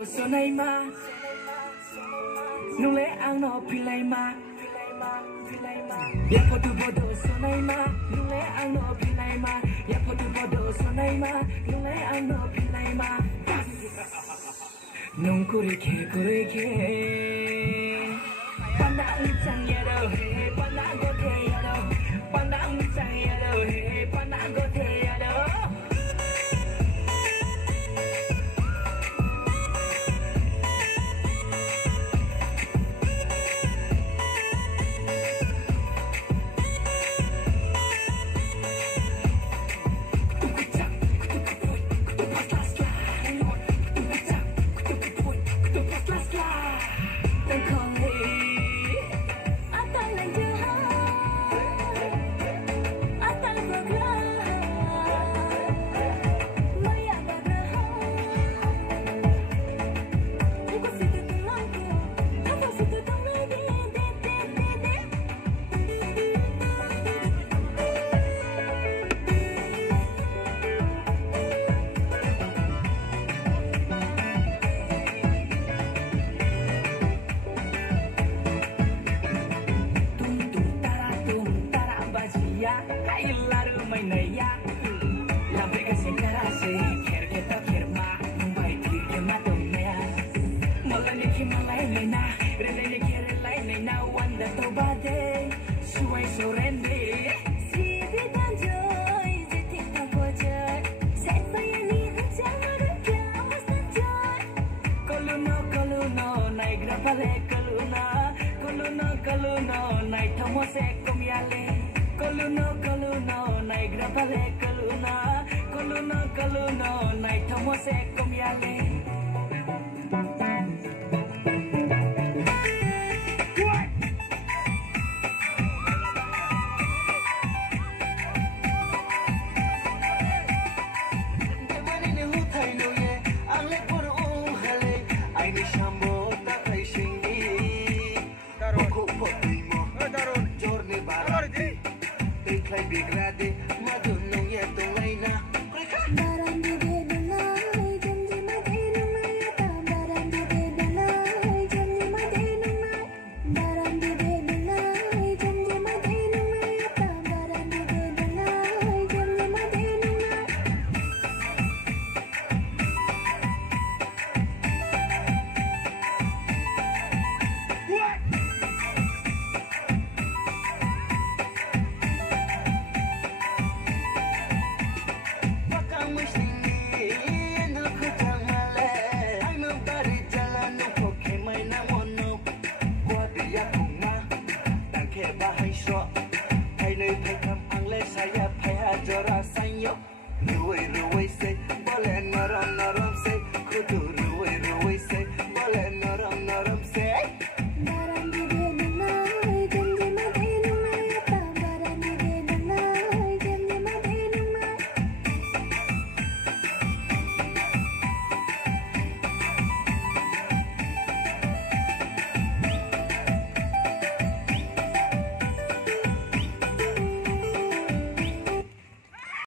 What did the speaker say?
Sonai ma, nule ang no pilay ma, ya podo podo sonai ma, nule ang no pilay ma, ya podo podo sonai ma, nule ang no pilay ma. Nung kurike, pandang chang yado, pandang gote yado, pandang chang yado, pandang gote yado. Saya payah jora sanyo, ruway say, bolen naron naron.